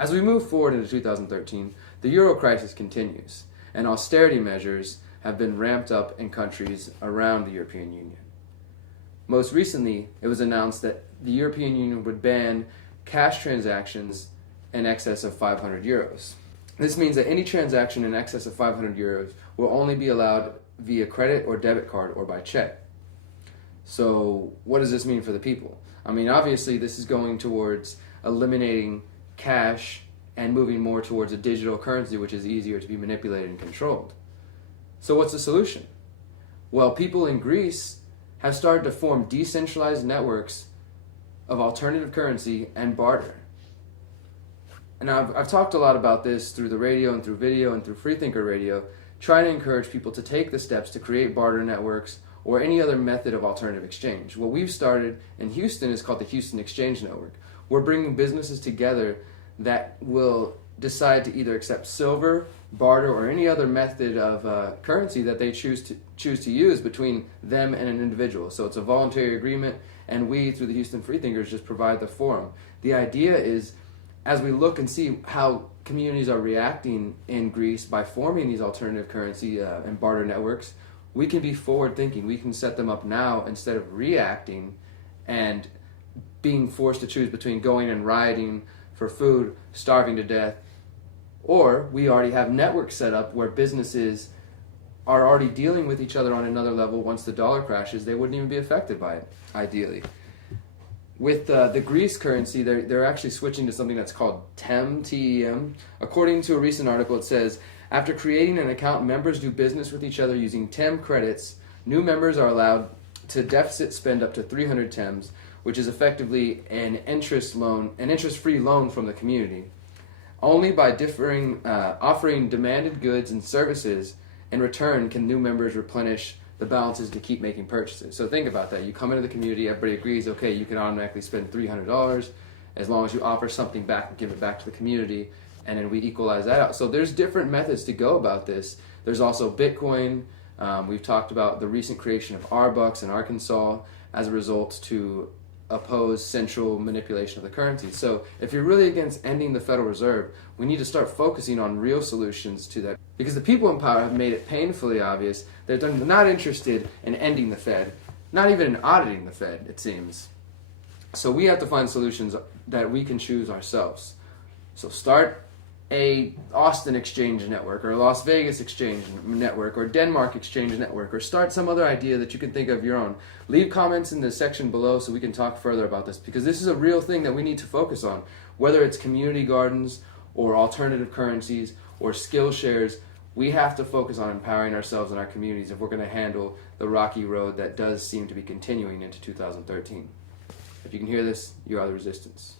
As we move forward into 2013, the euro crisis continues, and austerity measures have been ramped up in countries around the European Union. Most recently, it was announced that the European Union would ban cash transactions in excess of 500 euros. This means that any transaction in excess of 500 euros will only be allowed via credit or debit card or by check. So what does this mean for the people? I mean, obviously this is going towards eliminating cash and moving more towards a digital currency, which is easier to be manipulated and controlled. So what's the solution? Well, people in Greece have started to form decentralized networks of alternative currency and barter. And I've talked a lot about this through the radio and through video and through Freethinker Radio, trying to encourage people to take the steps to create barter networks or any other method of alternative exchange. What we've started in Houston is called the Houston Exchange Network. We're bringing businesses together that will decide to either accept silver, barter, or any other method of currency that they choose to use between them and an individual. So it's a voluntary agreement, and we, through the Houston Freethinkers, just provide the forum. The idea is, as we look and see how communities are reacting in Greece by forming these alternative currency and barter networks, we can be forward-thinking. We can set them up now instead of reacting and being forced to choose between going and rioting for food, starving to death, or we already have networks set up where businesses are already dealing with each other on another level. Once the dollar crashes, they wouldn't even be affected by it, ideally. With the Greece currency, they're actually switching to something that's called TEM, T-E-M. According to a recent article, it says, after creating an account, members do business with each other using TEM credits. New members are allowed to deficit spend up to 300 TEMs, which is effectively an interest-free loan from the community. Only by offering demanded goods and services in return can new members replenish the balances to keep making purchases. So think about that. You come into the community, everybody agrees, okay, you can automatically spend $300 as long as you offer something back and give it back to the community, and then we equalize that out. So there's different methods to go about this. There's also Bitcoin. We've talked about the recent creation of R-Bucks in Arkansas as a result to oppose central manipulation of the currency. So if you're really against ending the Federal Reserve, we need to start focusing on real solutions to that. Because the people in power have made it painfully obvious that they're not interested in ending the Fed, not even in auditing the Fed, it seems. So we have to find solutions that we can choose ourselves. So start a Austin exchange network, or a Las Vegas exchange network, or Denmark exchange network, or start some other idea that you can think of your own. Leave comments in the section below so we can talk further about this, because this is a real thing that we need to focus on. Whether it's community gardens, or alternative currencies, or skill shares, we have to focus on empowering ourselves and our communities if we're going to handle the rocky road that does seem to be continuing into 2013. If you can hear this, you are the resistance.